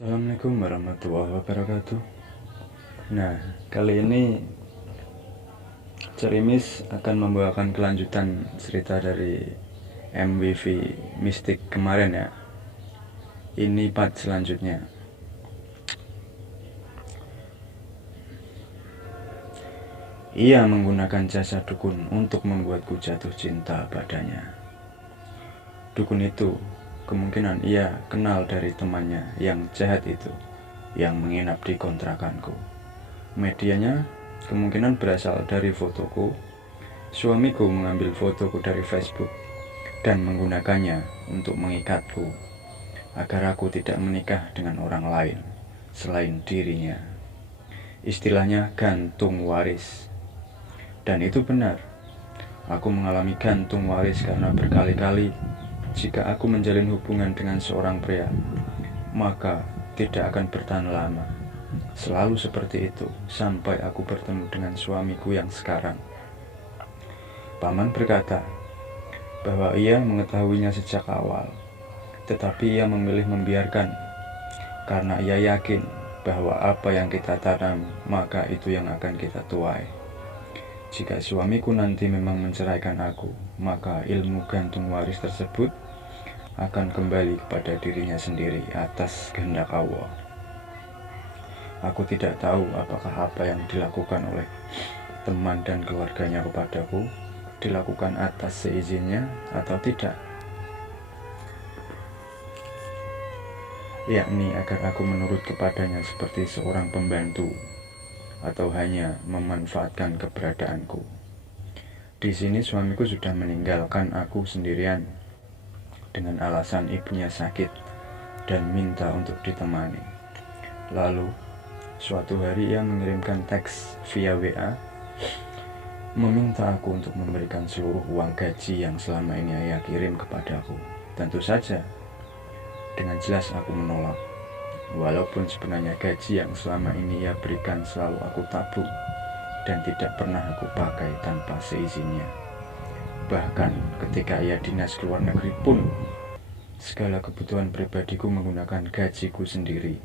Assalamualaikum warahmatullahi wabarakatuh. Nah, kali ini Cerimis akan membawakan kelanjutan cerita dari MWV Mystic kemarin ya. Ini part selanjutnya. Ia menggunakan jasa dukun untuk membuatku jatuh cinta padanya. Dukun itu kemungkinan ia kenal dari temannya yang jahat itu, yang menginap di kontrakanku. Medianya kemungkinan berasal dari fotoku. Suamiku mengambil fotoku dari Facebook dan menggunakannya untuk mengikatku agar aku tidak menikah dengan orang lain selain dirinya. Istilahnya gantung waris. Dan itu benar. Aku mengalami gantung waris karena berkali-kali jika aku menjalin hubungan dengan seorang pria, maka tidak akan bertahan lama. Selalu seperti itu sampai aku bertemu dengan suamiku yang sekarang. Paman berkata bahwa ia mengetahuinya sejak awal, tetapi ia memilih membiarkan karena ia yakin bahwa apa yang kita tanam maka itu yang akan kita tuai. Jika suamiku nanti memang menceraikan aku, maka ilmu gantung waris tersebut akan kembali kepada dirinya sendiri atas kehendak Allah. Aku tidak tahu apakah apa yang dilakukan oleh teman dan keluarganya kepadaku dilakukan atas seizinnya atau tidak, yakni agar aku menurut kepadanya seperti seorang pembantu atau hanya memanfaatkan keberadaanku. Di sini suamiku sudah meninggalkan aku sendirian dengan alasan ibunya sakit dan minta untuk ditemani. Lalu suatu hari ia mengirimkan teks via WA meminta aku untuk memberikan seluruh uang gaji yang selama ini ia kirim kepadaku. Tentu saja dengan jelas aku menolak, walaupun sebenarnya gaji yang selama ini ia berikan selalu aku tabung dan tidak pernah aku pakai tanpa seizinnya. Bahkan ketika ia dinas ke luar negeri pun segala kebutuhan pribadiku menggunakan gajiku sendiri.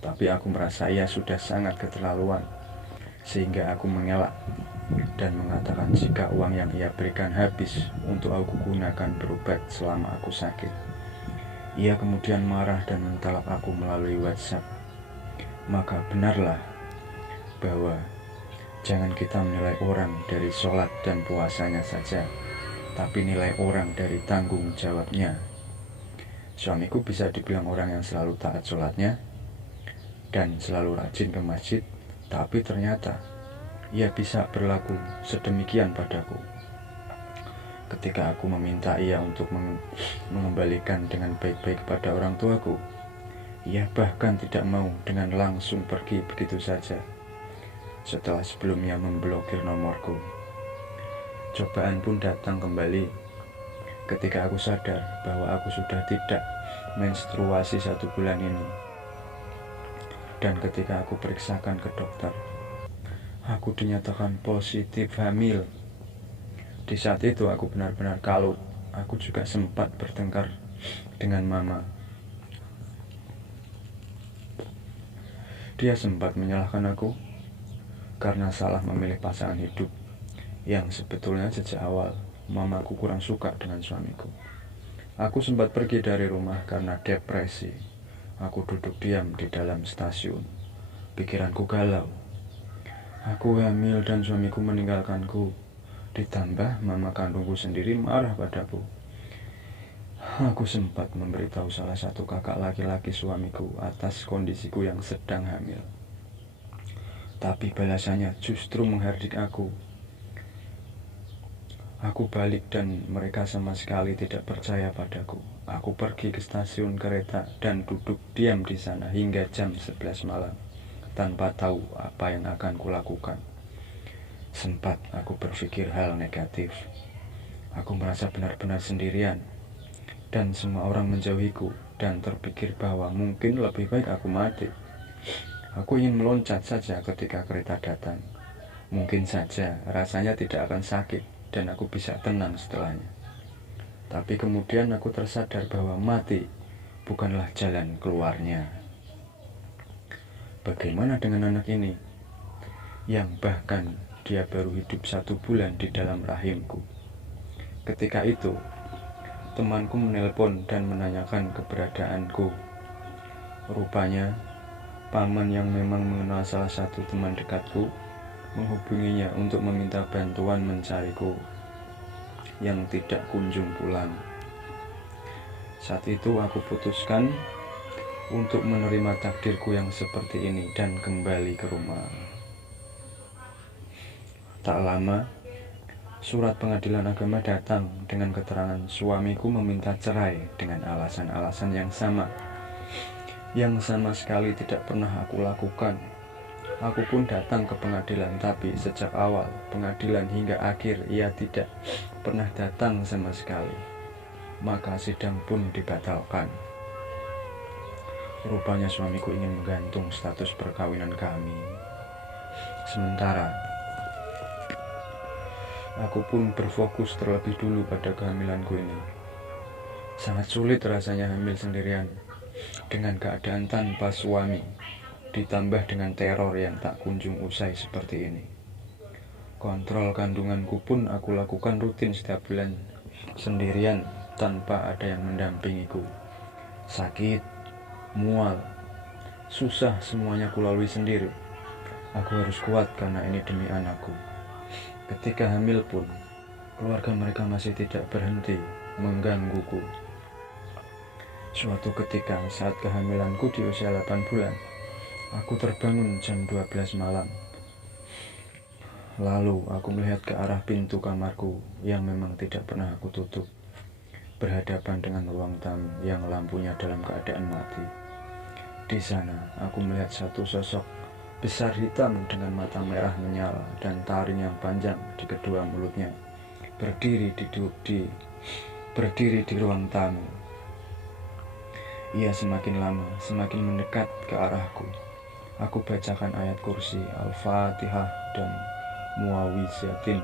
Tapi aku merasa ia sudah sangat keterlaluan, sehingga aku mengelak dan mengatakan jika uang yang ia berikan habis untuk aku gunakan berobat selama aku sakit. Ia kemudian marah dan mentalak aku melalui WhatsApp. Maka benarlah bahwa jangan kita menilai orang dari sholat dan puasanya saja, tapi nilai orang dari tanggung jawabnya. Suamiku bisa dibilang orang yang selalu taat sholatnya dan selalu rajin ke masjid, tapi ternyata ia bisa berlaku sedemikian padaku. Ketika aku meminta ia untuk mengembalikan dengan baik-baik kepada orang tuaku, ia bahkan tidak mau dengan langsung pergi begitu saja setelah sebelumnya memblokir nomorku. Cobaan pun datang kembali ketika aku sadar bahwa aku sudah tidak menstruasi 1 bulan ini. Dan ketika aku periksakan ke dokter, aku dinyatakan positif hamil. Di saat itu aku benar-benar kalut. Aku juga sempat bertengkar dengan mama. Dia sempat menyalahkan aku karena salah memilih pasangan hidup, yang sebetulnya sejak awal mamaku kurang suka dengan suamiku. Aku sempat pergi dari rumah karena depresi. Aku duduk diam di dalam stasiun. Pikiranku galau. Aku hamil dan suamiku meninggalkanku. Ditambah mama kandungku sendiri marah padaku. Aku sempat memberitahu salah satu kakak laki-laki suamiku atas kondisiku yang sedang hamil. Tapi balasannya justru menghardik aku. Aku balik dan mereka sama sekali tidak percaya padaku. Aku pergi ke stasiun kereta dan duduk diam di sana hingga jam 11 malam tanpa tahu apa yang akan kulakukan. Sempat aku berpikir hal negatif. Aku merasa benar-benar sendirian dan semua orang menjauhiku dan terpikir bahwa mungkin lebih baik aku mati. Aku ingin meloncat saja ketika kereta datang. Mungkin saja rasanya tidak akan sakit dan aku bisa tenang setelahnya. Tapi kemudian aku tersadar bahwa mati bukanlah jalan keluarnya. Bagaimana dengan anak ini, yang bahkan dia baru hidup 1 bulan di dalam rahimku? Ketika itu, temanku menelpon dan menanyakan keberadaanku. Rupanya, paman yang memang mengenal salah satu teman dekatku menghubunginya untuk meminta bantuan mencariku yang tidak kunjung pulang. Saat itu aku putuskan untuk menerima takdirku yang seperti ini dan kembali ke rumah. Tak lama, surat pengadilan agama datang dengan keterangan suamiku meminta cerai dengan alasan-alasan yang sama sekali tidak pernah aku lakukan. Aku pun datang ke pengadilan, tapi sejak awal pengadilan hingga akhir ia tidak pernah datang sama sekali. Maka sidang pun dibatalkan. Rupanya suamiku ingin menggantung status perkawinan kami. Sementara aku pun berfokus terlebih dulu pada kehamilanku ini. Sangat sulit rasanya hamil sendirian dengan keadaan tanpa suami, ditambah dengan teror yang tak kunjung usai seperti ini. Kontrol kandunganku pun aku lakukan rutin setiap bulan sendirian tanpa ada yang mendampingiku. Sakit, mual, susah, semuanya kulalui sendiri. Aku harus kuat karena ini demi anakku. Ketika hamil pun, keluarga mereka masih tidak berhenti menggangguku. Suatu ketika saat kehamilanku di usia 8 bulan, aku terbangun jam 12 malam. Lalu aku melihat ke arah pintu kamarku yang memang tidak pernah aku tutup, berhadapan dengan ruang tamu yang lampunya dalam keadaan mati. Di sana aku melihat satu sosok besar hitam dengan mata merah menyala dan taring yang panjang di kedua mulutnya, berdiri di ruang tamu. Ia semakin lama semakin mendekat ke arahku. Aku bacakan ayat kursi, Al-Fatihah, dan Muawwizatain.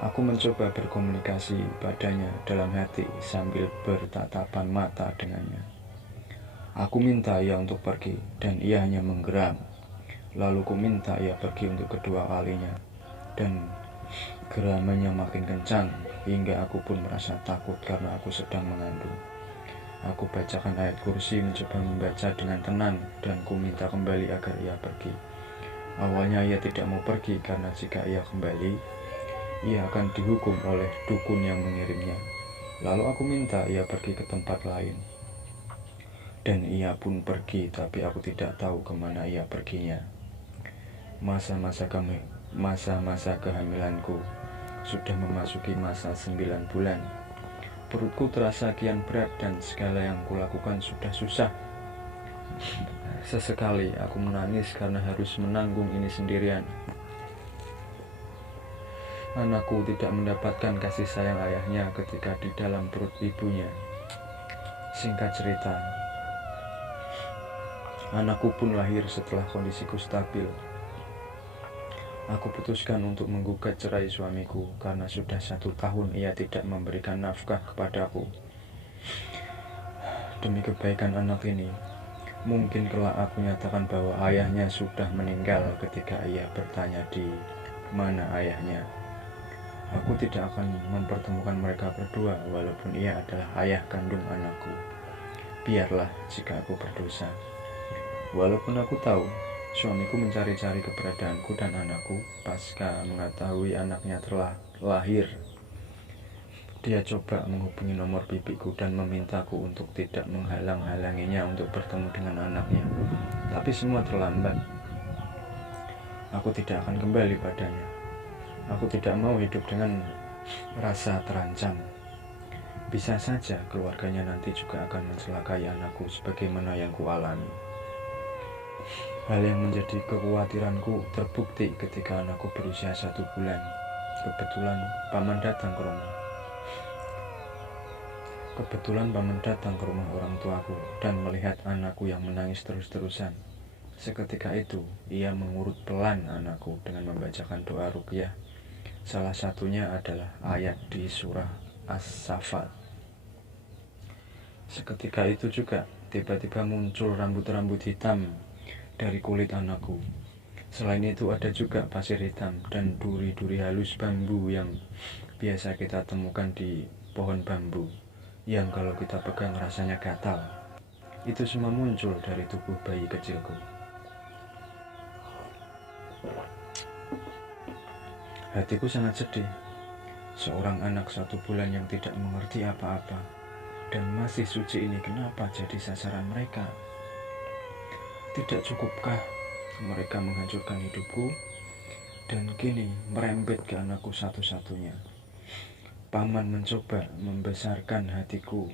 Aku mencoba berkomunikasi padanya dalam hati sambil bertatapan mata dengannya. Aku minta ia untuk pergi dan ia hanya menggeram. Lalu ku minta ia pergi untuk kedua kalinya dan geramannya makin kencang hingga aku pun merasa takut karena aku sedang mengandung. Aku bacakan ayat kursi, mencoba membaca dengan tenang dan ku minta kembali agar ia pergi. Awalnya ia tidak mau pergi karena jika ia kembali, ia akan dihukum oleh dukun yang mengirimnya. Lalu aku minta ia pergi ke tempat lain. Dan ia pun pergi, tapi aku tidak tahu kemana ia perginya. Masa-masa kehamilanku sudah memasuki masa 9 bulan. Perutku terasa kian berat dan segala yang kulakukan sudah susah. Sesekali aku menangis karena harus menanggung ini sendirian. Anakku tidak mendapatkan kasih sayang ayahnya ketika di dalam perut ibunya. Singkat cerita, anakku pun lahir setelah kondisiku stabil. Aku putuskan untuk menggugat cerai suamiku karena sudah 1 tahun ia tidak memberikan nafkah kepadaku. Demi kebaikan anak ini, mungkin kelak aku nyatakan bahwa ayahnya sudah meninggal ketika ia bertanya di mana ayahnya. Aku tidak akan mempertemukan mereka berdua walaupun ia adalah ayah kandung anakku. Biarlah jika aku berdosa. Walaupun aku tahu suamiku mencari-cari keberadaanku dan anakku pasca mengetahui anaknya telah lahir. Dia coba menghubungi nomor bibiku dan memintaku untuk tidak menghalang-halanginya untuk bertemu dengan anaknya. Tapi semua terlambat. Aku tidak akan kembali padanya. Aku tidak mau hidup dengan rasa terancam. Bisa saja keluarganya nanti juga akan mencelakai anakku sebagaimana yang kualami. Hal yang menjadi kekhawatiranku terbukti ketika anakku berusia 1 bulan. Kebetulan paman datang ke rumah orang tuaku dan melihat anakku yang menangis terus-terusan. Seketika itu, ia mengurut pelan anakku dengan membacakan doa ruqyah. Salah satunya adalah ayat di surah As-Saffat. Seketika itu juga tiba-tiba muncul rambut-rambut hitam dari kulit anakku. Selain itu ada juga pasir hitam dan duri-duri halus bambu yang biasa kita temukan di pohon bambu, yang kalau kita pegang rasanya gatal. Itu semua muncul dari tubuh bayi kecilku. Hatiku sangat sedih. Seorang anak 1 bulan yang tidak mengerti apa-apa dan masih suci ini kenapa jadi sasaran mereka? Tidak cukupkah mereka menghancurkan hidupku dan kini merembet ke anakku satu-satunya? Paman mencoba membesarkan hatiku.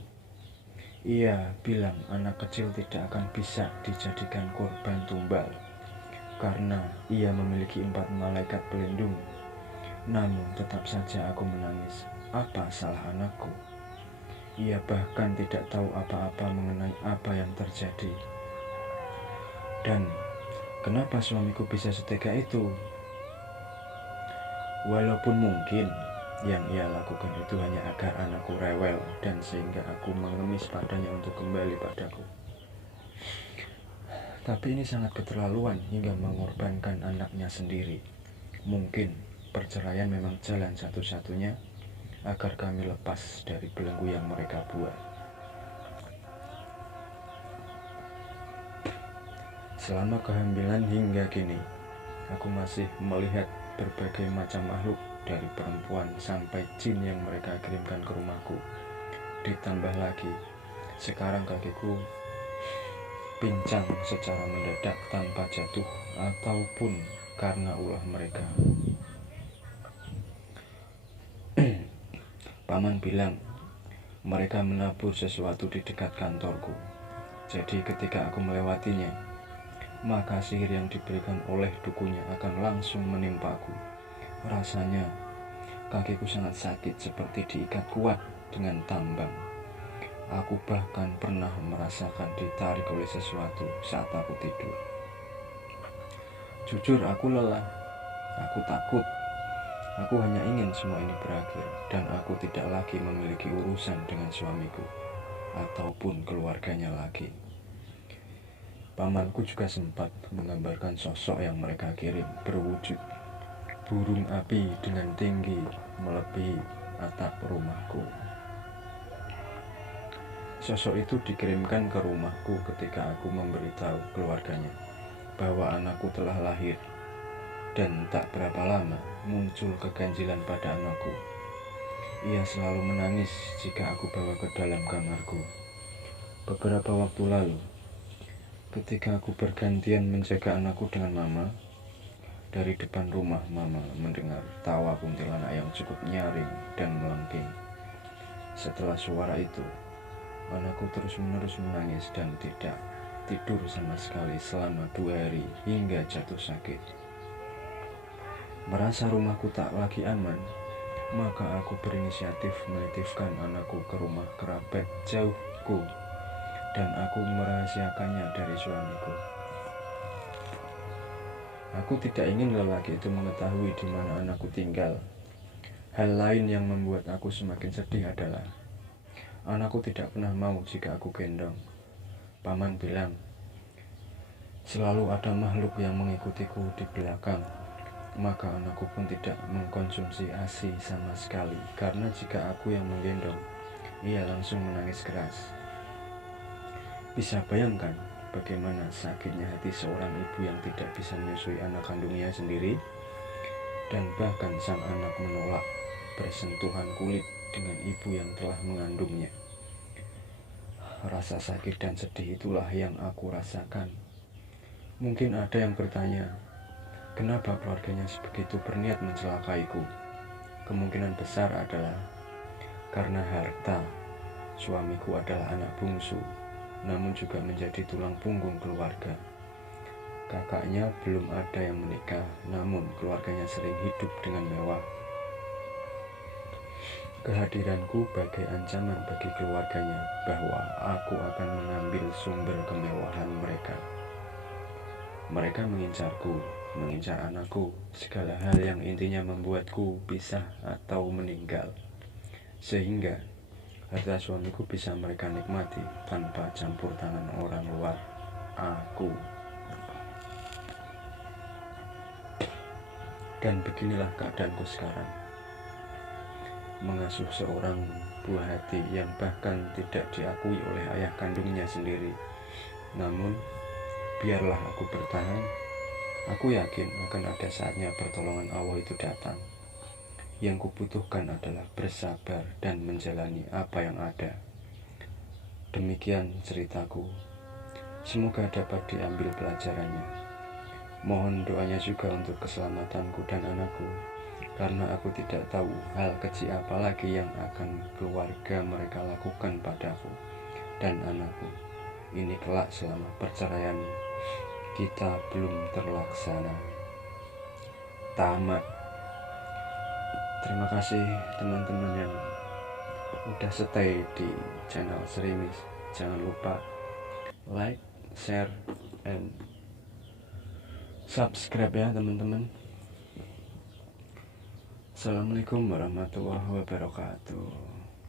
Ia bilang anak kecil tidak akan bisa dijadikan korban tumbal karena ia memiliki 4 malaikat pelindung. Namun tetap saja aku menangis. Apa salah anakku? Ia bahkan tidak tahu apa-apa mengenai apa yang terjadi. Dan kenapa suamiku bisa setega itu? Walaupun mungkin yang ia lakukan itu hanya agar anakku rewel dan sehingga aku mengemis padanya untuk kembali padaku. Tapi ini sangat keterlaluan hingga mengorbankan anaknya sendiri. Mungkin perceraian memang jalan satu-satunya agar kami lepas dari belenggu yang mereka buat. Selama kehamilan hingga kini, aku masih melihat berbagai macam makhluk dari perempuan sampai jin yang mereka kirimkan ke rumahku. Ditambah lagi, sekarang kakiku pincang secara mendadak tanpa jatuh ataupun karena ulah mereka. Paman bilang mereka menabur sesuatu di dekat kantorku. Jadi ketika aku melewatinya, maka sihir yang diberikan oleh dukunya akan langsung menimpaku. Rasanya kakiku sangat sakit seperti diikat kuat dengan tambang. Aku bahkan pernah merasakan ditarik oleh sesuatu saat aku tidur. Jujur aku lelah, aku takut. Aku hanya ingin semua ini berakhir dan aku tidak lagi memiliki urusan dengan suamiku ataupun keluarganya lagi. Pamanku juga sempat menggambarkan sosok yang mereka kirim berwujud burung api dengan tinggi melebihi atap rumahku. Sosok itu dikirimkan ke rumahku ketika aku memberitahu keluarganya bahwa anakku telah lahir, dan tak berapa lama muncul keganjilan pada anakku. Ia selalu menangis jika aku bawa ke dalam kamarku. Beberapa waktu lalu, ketika aku bergantian menjaga anakku dengan mama, dari depan rumah mama mendengar tawa kuntilanak yang cukup nyaring dan melengking. Setelah suara itu, anakku terus-menerus menangis dan tidak tidur sama sekali selama 2 hari hingga jatuh sakit. Merasa rumahku tak lagi aman, maka aku berinisiatif menitipkan anakku ke rumah kerabat jauhku dan aku merahasiakannya dari suamiku. Aku tidak ingin lelaki itu mengetahui di mana anakku tinggal. Hal lain yang membuat aku semakin sedih adalah anakku tidak pernah mau jika aku gendong. Paman bilang selalu ada makhluk yang mengikutiku di belakang. Maka anakku pun tidak mengkonsumsi ASI sama sekali, karena jika aku yang menggendong, ia langsung menangis keras. Bisa bayangkan bagaimana sakitnya hati seorang ibu yang tidak bisa menyusui anak kandungnya sendiri, dan bahkan sang anak menolak bersentuhan kulit dengan ibu yang telah mengandungnya. Rasa sakit dan sedih itulah yang aku rasakan. Mungkin ada yang bertanya, kenapa keluarganya begitu berniat mencelakaiku? Kemungkinan besar adalah karena harta. Suamiku adalah anak bungsu, namun juga menjadi tulang punggung keluarga. Kakaknya belum ada yang menikah, namun keluarganya sering hidup dengan mewah. Kehadiranku bagai ancaman bagi keluarganya bahwa aku akan mengambil sumber kemewahan mereka. Mereka mengincarku, mengincar anakku, segala hal yang intinya membuatku pisah atau meninggal. Sehingga Harta suamiku bisa mereka nikmati tanpa campur tangan orang luar. Aku. Dan beginilah keadaanku sekarang. Mengasuh seorang buah hati yang bahkan tidak diakui oleh ayah kandungnya sendiri. Namun, biarlah aku bertahan. Aku yakin akan ada saatnya pertolongan Allah itu datang. Yang kubutuhkan adalah bersabar dan menjalani apa yang ada. Demikian ceritaku. Semoga dapat diambil pelajarannya. Mohon doanya juga untuk keselamatanku dan anakku, karena aku tidak tahu hal keji apa lagi yang akan keluarga mereka lakukan padaku dan anakku. Ini kelak selama perceraian kita belum terlaksana. Tamat. Terima kasih teman-teman yang udah stay di channel Serimis. Jangan lupa like, share, and subscribe ya teman-teman. Assalamualaikum warahmatullahi wabarakatuh.